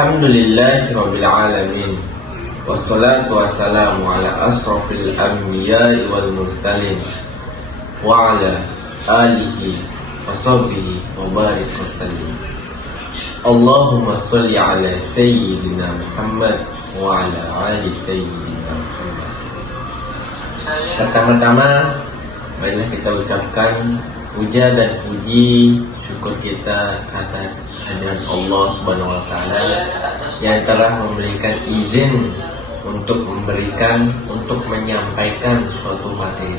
Alhamdulillahirabbil alamin. Wassalatu wassalamu ala asrofil anbiya'i wal mursalin wa ala alihi wa sahbihi wa barik wa sallim. Allahumma sholli ala sayyidina Muhammad wa ala ali sayyidina Muhammad. Pertama-tama marilah kita ucapkan puja dan puji syukur kita atas kehadiran Allah Subhanahu wa taala yang telah memberikan izin untuk menyampaikan suatu materi.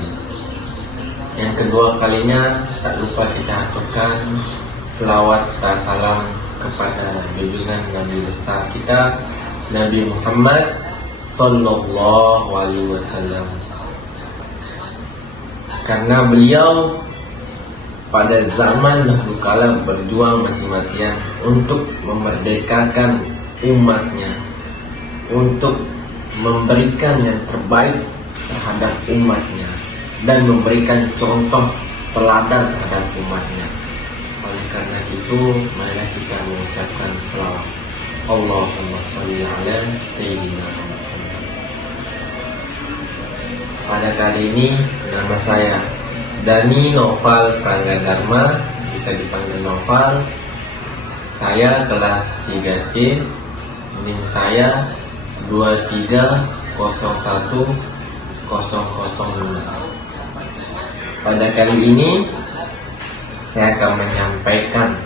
Yang kedua kalinya tak lupa kita aturkan selawat dan salam kepada junjungan Nabi besar kita Nabi Muhammad sallallahu alaihi wasallam, karena beliau pada zaman dahulu kala berjuang mati-matian untuk memerdekakan umatnya, untuk memberikan yang terbaik terhadap umatnya dan memberikan contoh teladan terhadap umatnya. Oleh karena itu, marilah kita mengucapkan selawat. Allahumma sholli ala sayyidina Muhammad. Pada kali ini nama saya Dani Noval Pranggandharma, bisa dipanggil Noval. Saya kelas 3C, NIM saya 2301005. Pada kali ini saya akan menyampaikan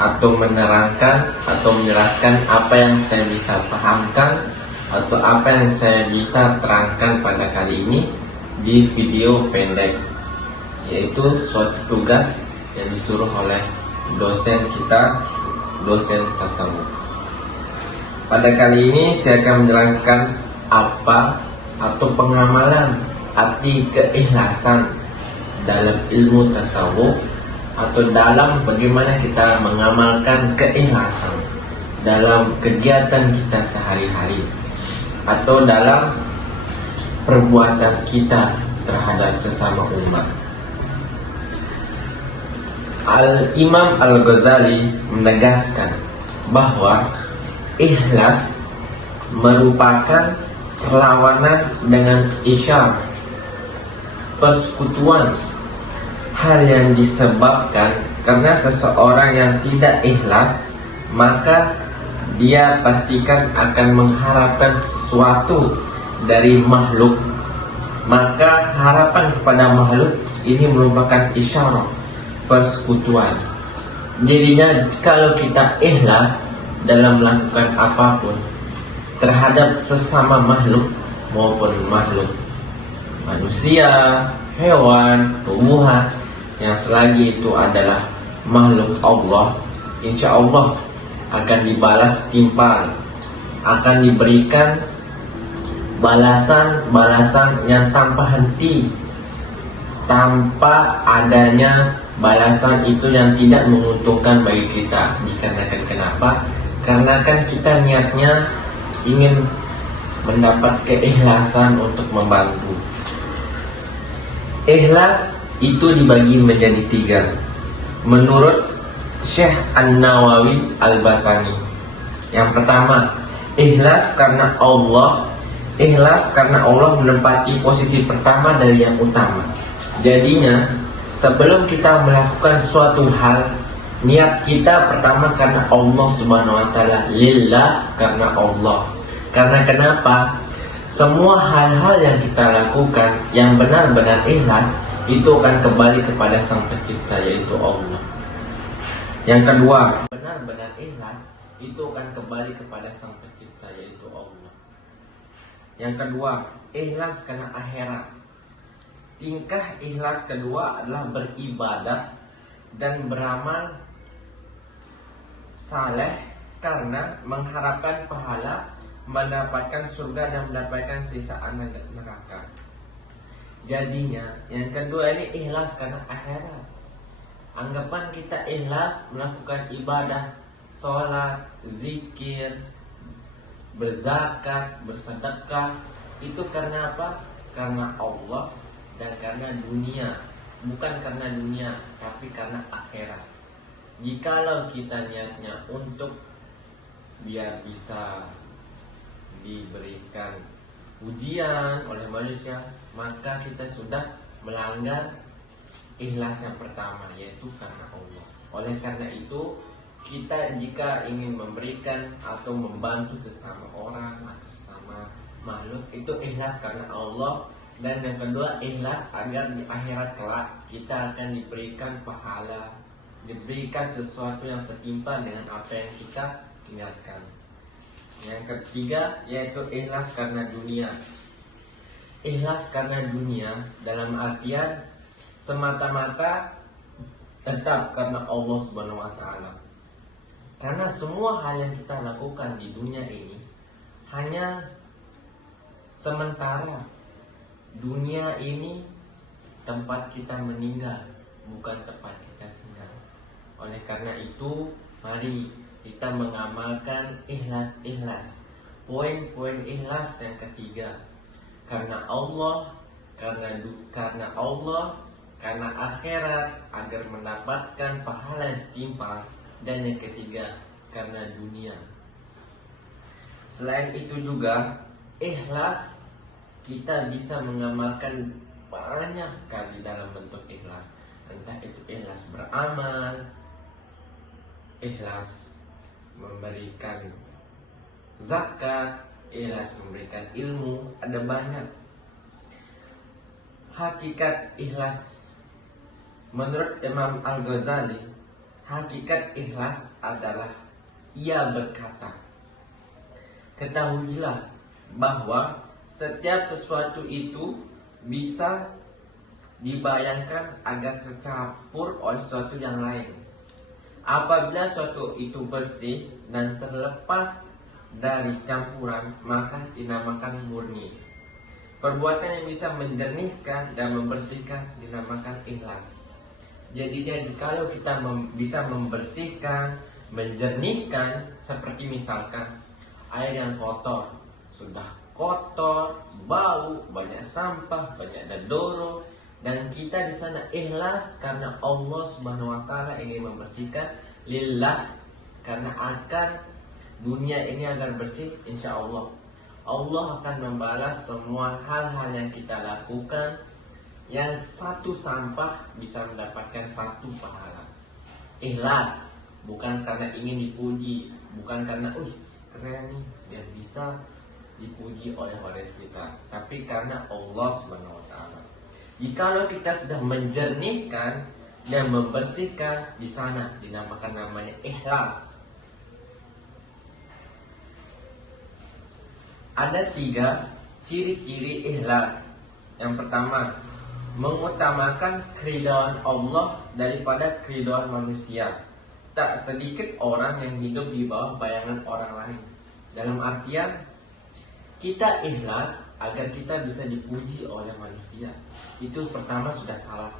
atau menerangkan atau menjelaskan apa yang saya bisa pahamkan atau apa yang saya bisa terangkan pada kali ini di video pendek, yaitu suatu tugas yang disuruh oleh dosen kita, dosen tasawuf. Pada kali ini saya akan menjelaskan apa atau pengamalan arti keikhlasan dalam ilmu tasawuf, atau dalam bagaimana kita mengamalkan keikhlasan dalam kegiatan kita sehari-hari atau dalam perbuatan kita terhadap sesama umat. Al-Imam Al-Ghazali menegaskan bahwa ikhlas merupakan perlawanan dengan isyar, persekutuan, hal yang disebabkan karena seseorang yang tidak ikhlas, maka dia pastikan akan mengharapkan sesuatu dari makhluk. Maka harapan kepada makhluk ini merupakan isyarat, persekutuan. Jadinya kalau kita ikhlas dalam melakukan apapun terhadap sesama makhluk maupun makhluk manusia, hewan, tumbuhan, yang selagi itu adalah makhluk Allah, insya Allah akan dibalas timpal, akan diberikan balasan-balasan yang tanpa henti, tanpa adanya balasan itu yang tidak menguntungkan bagi kita. Dikarenakan kenapa? Karena kan kita niatnya ingin mendapat keikhlasan untuk membantu. Ikhlas itu dibagi menjadi 3 menurut Syekh An-Nawawi Al-Batani. Yang pertama, ikhlas karena Allah. Ikhlas karena Allah menempati posisi pertama dari yang utama. Jadinya sebelum kita melakukan suatu hal, niat kita pertama karena Allah Subhanahu wa taala, lillah, karena Allah. Karena kenapa? Semua hal-hal yang kita lakukan yang benar-benar ikhlas itu akan kembali kepada Sang Pencipta, yaitu Allah. Yang kedua, benar-benar ikhlas itu akan kembali kepada Sang Pencipta, yaitu Allah. Yang kedua, ikhlas karena akhirat. Tingkah ikhlas kedua adalah beribadah dan beramal saleh karena mengharapkan pahala, mendapatkan surga dan mendapatkan sisaan neraka. Jadinya yang kedua ini ikhlas karena akhirat. Anggapan kita ikhlas melakukan ibadah, sholat, zikir, berzakat, bersedekah, itu karena apa? Karena Allah dan karena dunia. Bukan karena dunia, tapi karena akhirat. Jikalau kita niatnya untuk biar bisa diberikan ujian oleh manusia, maka kita sudah melanggar ikhlas yang pertama, yaitu karena Allah. Oleh karena itu, kita jika ingin memberikan atau membantu sesama orang atau sesama makhluk, itu ikhlas karena Allah. Dan yang kedua, ikhlas agar di akhirat kelak kita akan diberikan pahala, diberikan sesuatu yang setimpal dengan apa yang kita tinggalkan. Yang ketiga, yaitu ikhlas karena dunia. Ikhlas karena dunia dalam artian semata-mata tetap karena Allah Subhanahu wa taala. Karena semua hal yang kita lakukan di dunia ini hanya sementara. Dunia ini tempat kita meninggal, bukan tempat kita tinggal. Oleh karena itu, mari kita mengamalkan ikhlas. Poin-poin ikhlas yang ketiga, karena Allah, karena Allah, karena akhirat, agar mendapatkan pahala yang setimpal. Dan yang ketiga, karena dunia. Selain itu juga, ikhlas kita bisa mengamalkan banyak sekali dalam bentuk ikhlas. Entah itu ikhlas beramal, ikhlas memberikan zakat, ikhlas memberikan ilmu, ada banyak. Hakikat ikhlas menurut Imam Al-Ghazali, hakikat ikhlas adalah ia berkata, ketahuilah bahwa setiap sesuatu itu bisa dibayangkan agar tercampur oleh sesuatu yang lain. Apabila sesuatu itu bersih dan terlepas dari campuran, maka dinamakan murni. Perbuatan yang bisa menjernihkan dan membersihkan dinamakan ikhlas. Jadinya kalau kita bisa membersihkan, menjernihkan, seperti misalkan air yang kotor, sudah kotor, bau, banyak sampah, banyak dadoro, dan kita di sana ikhlas karena Allah Subhanahu wa taala ingin membersihkan lillah, karena akan dunia ini agar bersih, insya Allah Allah akan membalas semua hal-hal yang kita lakukan. Yang satu sampah bisa mendapatkan satu pahala. Ikhlas bukan karena ingin dipuji, bukan karena keren nih biar bisa dipuji oleh sekitar, tapi karena Allah Subhanahu wa taala. Jikalau kita sudah menjernihkan dan membersihkan, di sana dinamakan namanya ikhlas. Ada 3 ciri-ciri ikhlas. Yang pertama, mengutamakan keridhaan Allah daripada keridhaan manusia. Tak sedikit orang yang hidup di bawah bayangan orang lain. Dalam artian, kita ikhlas agar kita bisa dipuji oleh manusia. Itu pertama sudah salah.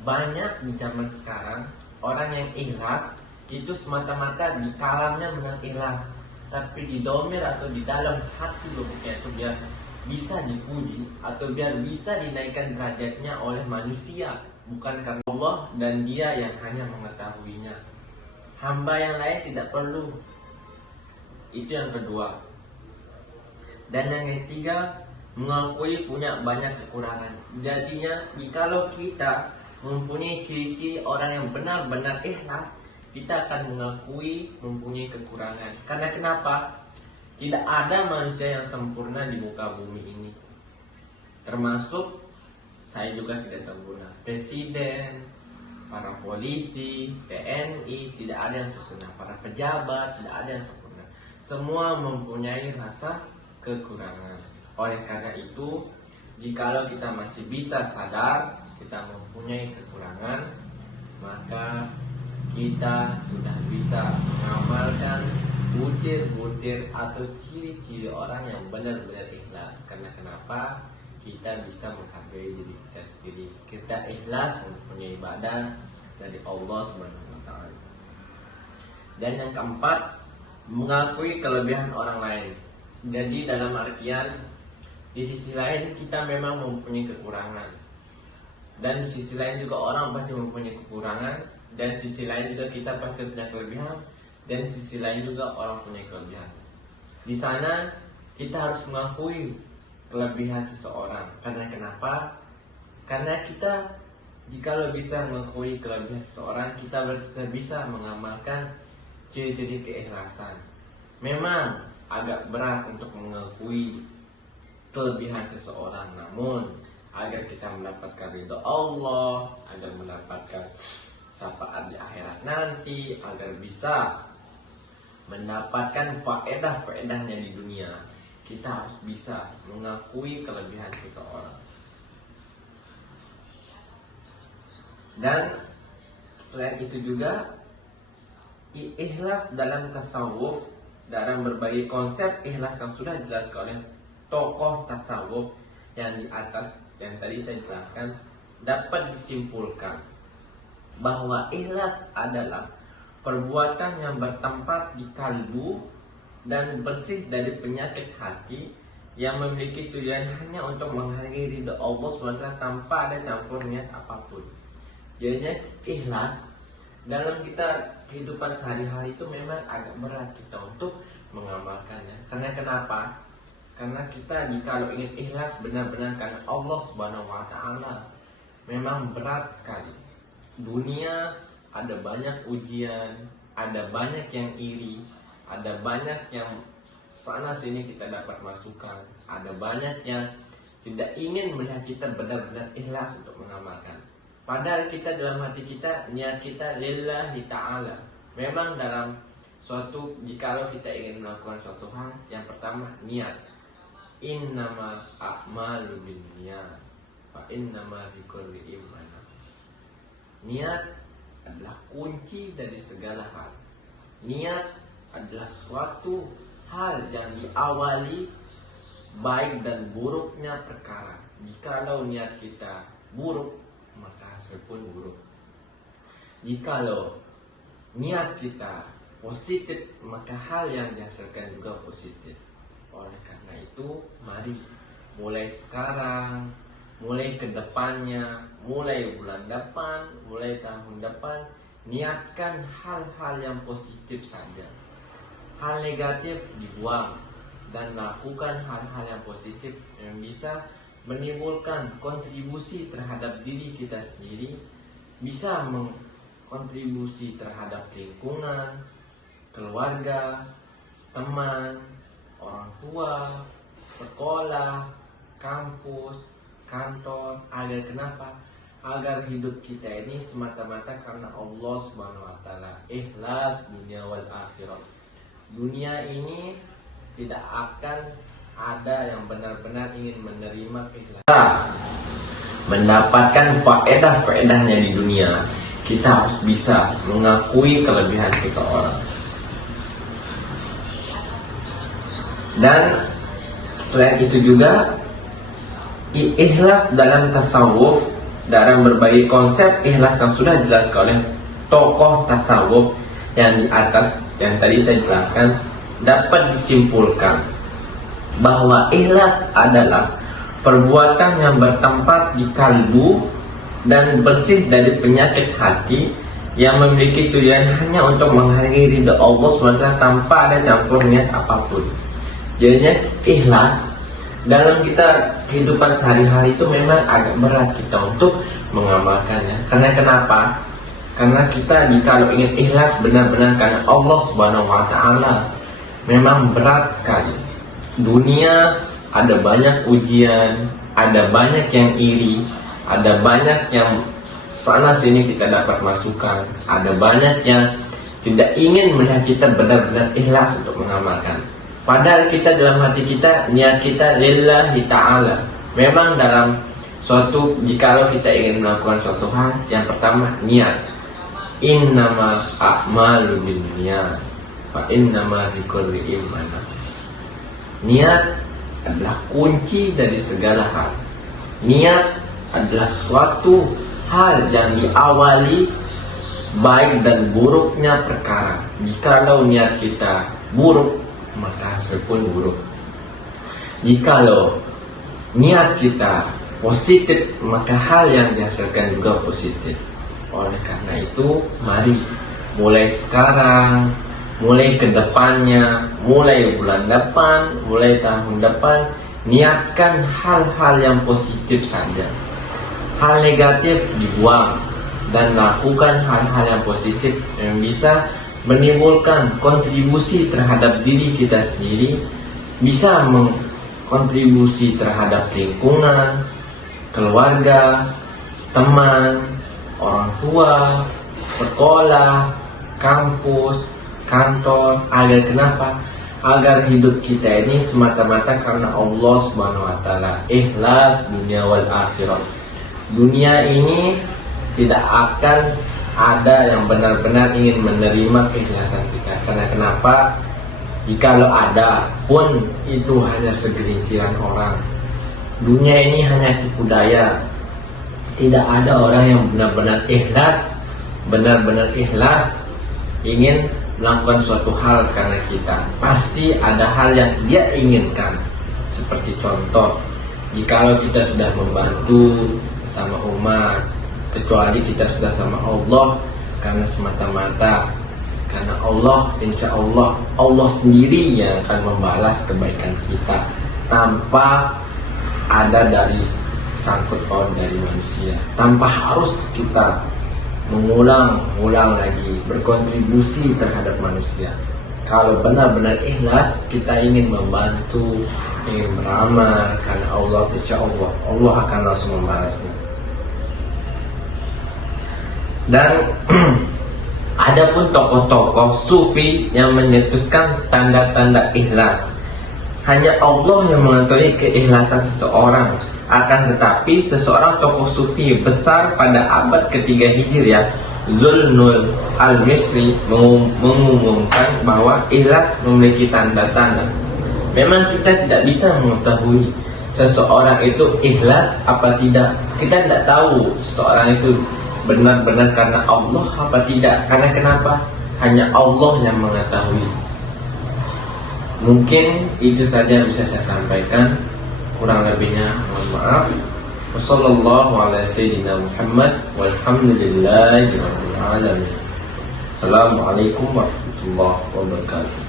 Banyak di zaman sekarang orang yang ikhlas itu semata-mata di kalamnya menang ikhlas, tapi di domir atau di dalam hati lubuknya itu biar bisa dipuji atau biar bisa dinaikkan derajatnya oleh manusia, bukan karena Allah dan Dia yang hanya mengetahuinya. Hamba yang lain tidak perlu. Itu yang kedua. Dan yang ketiga, mengakui punya banyak kekurangan. Jadinya jikalau kita mempunyai ciri-ciri orang yang benar-benar ikhlas, kita akan mengakui mempunyai kekurangan. Karena kenapa? Tidak ada manusia yang sempurna di muka bumi ini. Termasuk saya juga tidak sempurna. Presiden, para polisi, TNI, tidak ada yang sempurna. Para pejabat, tidak ada yang sempurna. Semua mempunyai rasa kekurangan. Oleh karena itu, jikalau kita masih bisa sadar kita mempunyai kekurangan, maka kita sudah bisa mengamalkan butir-butir atau ciri-ciri orang yang benar-benar ikhlas. Karena kenapa? Kita bisa menghargai diri kita sendiri. Kita ikhlas mempunyai ibadah dari Allah Subhanahu wa taala. Dan yang keempat, mengakui kelebihan orang lain. Jadi dalam artian, di sisi lain kita memang mempunyai kekurangan, dan di sisi lain juga orang pasti mempunyai kekurangan, dan di sisi lain juga kita pasti punya kelebihan. dan sisi lain juga orang punya kelebihan. Di sana kita harus mengakui kelebihan seseorang. Karena kenapa? Karena kita jikalau bisa mengakui kelebihan seseorang, kita berarti sudah bisa mengamalkan ciri-ciri keikhlasan. Memang agak berat untuk mengakui kelebihan seseorang, namun agar kita mendapatkan ridho Allah, agar mendapatkan syafaat di akhirat nanti, agar bisa mendapatkan faedah-faedahnya di dunia, kita harus bisa mengakui kelebihan seseorang. Dan selain itu juga ikhlas dalam tasawuf, dalam berbagai konsep ikhlas yang sudah dijelaskan oleh tokoh tasawuf yang di atas yang tadi saya jelaskan, dapat disimpulkan bahwa ikhlas adalah perbuatan yang bertempat di kalbu dan bersih dari penyakit hati, yang memiliki tujuan hanya untuk menghargai ridha Allah SWT tanpa ada campur niat apapun. Jadinya ikhlas dalam kita kehidupan sehari-hari itu memang agak berat kita untuk mengamalkannya. Karena kenapa? Karena kita jika ingin ikhlas benar-benar karena Allah Subhanahu wa Ta'ala, memang berat sekali. Dunia ada banyak ujian, ada banyak yang iri, ada banyak yang sana sini kita dapat masukan, ada banyak yang tidak ingin melihat kita benar-benar ikhlas untuk mengamalkan. Padahal kita dalam hati kita, niat kita lillahi ta'ala. Memang dalam suatu, jikalau kita ingin melakukan suatu hal, yang pertama niat. Innama a'malu binniyat fa innama likulli imrin. Niat adalah kunci dari segala hal. Niat adalah suatu hal yang diawali baik dan buruknya perkara. Jikalau niat kita buruk, maka hasil pun buruk. Jikalau niat kita positif, maka hal yang dihasilkan juga positif. Oleh karena itu, mari mulai sekarang, mulai ke depannya, mulai bulan depan, mulai tahun depan, niatkan hal-hal yang positif saja. Hal negatif dibuang dan lakukan hal-hal yang positif yang bisa menimbulkan kontribusi terhadap diri kita sendiri, bisa mengkontribusi terhadap lingkungan, keluarga, teman, orang tua, sekolah, kampus, kantor. Agar kenapa? Agar hidup kita ini semata-mata karena Allah Subhanahu wa Ta'ala. Ikhlas dunia wal akhirat. Dunia ini tidak akan ada yang benar-benar ingin menerima keikhlasan. Mendapatkan faedah-faedahnya di dunia, kita harus bisa mengakui kelebihan seseorang. Dan selain itu juga ikhlas dalam tasawuf, dalam berbagai konsep ikhlas yang sudah dijelaskan oleh tokoh tasawuf yang di atas yang tadi saya jelaskan, dapat disimpulkan bahwa ikhlas adalah perbuatan yang bertempat di kalbu dan bersih dari penyakit hati, yang memiliki tujuan hanya untuk menghargai ridha Allah SWT tanpa ada campur niat apapun. Jadinya ikhlas dalam kita kehidupan sehari-hari itu memang agak berat kita untuk mengamalkannya. Karena kenapa? Karena kita jika ingin ikhlas benar-benar karena Allah Subhanahu wa Ta'ala, memang berat sekali. Dunia ada banyak ujian, ada banyak yang iri, ada banyak yang sana sini kita dapat masukan, ada banyak yang tidak ingin melihat kita benar-benar ikhlas untuk mengamalkan. Padahal kita dalam hati kita, niat kita lillahi ta'ala. Memang dalam suatu, jikalau kita ingin melakukan suatu hal, yang pertama niat. Innama a'malu binniyat fa innama likulli imrin. Niat adalah kunci dari segala hal. Niat adalah suatu hal yang diawali baik dan buruknya perkara. Jikalau niat kita buruk, maka hasil pun buruk. Jikalau niat kita positif, maka hal yang dihasilkan juga positif. Oleh karena itu, mari mulai sekarang, mulai ke depannya, mulai bulan depan, mulai tahun depan, niatkan hal-hal yang positif saja. Hal negatif dibuang dan lakukan hal-hal yang positif yang bisa menimbulkan kontribusi terhadap diri kita sendiri, bisa mengkontribusi terhadap lingkungan, keluarga, teman, orang tua, sekolah, kampus, kantor. Agar kenapa? Agar hidup kita ini semata-mata karena Allah Subhanahu wa taala. Ikhlas dunia wal akhirat. Dunia ini tidak akan ada yang benar-benar ingin menerima keikhlasan kita. Karena kenapa? Jikalau ada pun itu hanya segelinciran orang. Dunia ini hanya tipu daya. Tidak ada orang yang benar-benar ikhlas ingin melakukan suatu hal karena kita. Pasti ada hal yang dia inginkan. Seperti contoh, jikalau kita sudah membantu sama umat, kecuali kita sudah sama Allah karena semata-mata karena Allah, insya Allah Allah sendiri yang akan membalas kebaikan kita tanpa ada dari sangkut paut dari manusia, tanpa harus kita mengulang lagi berkontribusi terhadap manusia. Kalau benar-benar ikhlas, kita ingin membantu, ingin beramal karena Allah, insya Allah Allah akan langsung membalasnya. Dan ada pun tokoh-tokoh sufi yang menyetuskan tanda-tanda ikhlas. Hanya Allah yang mengetahui keikhlasan seseorang. Akan tetapi seseorang tokoh sufi besar pada abad ketiga Hijriah, Zulnul Al-Misri, mengumumkan bahwa ikhlas memiliki tanda-tanda. Memang kita tidak bisa mengetahui seseorang itu ikhlas apa tidak. Kita tidak tahu seseorang itu benar-benar karena Allah apa tidak. Karena kenapa? Hanya Allah yang mengetahui. Mungkin itu saja yang bisa saya sampaikan. Kurang lebihnya mohon maaf. Wassallallahu ala sayyidina Muhammad walhamdulillahi rabbil alamin. Assalamualaikum warahmatullahi wabarakatuh.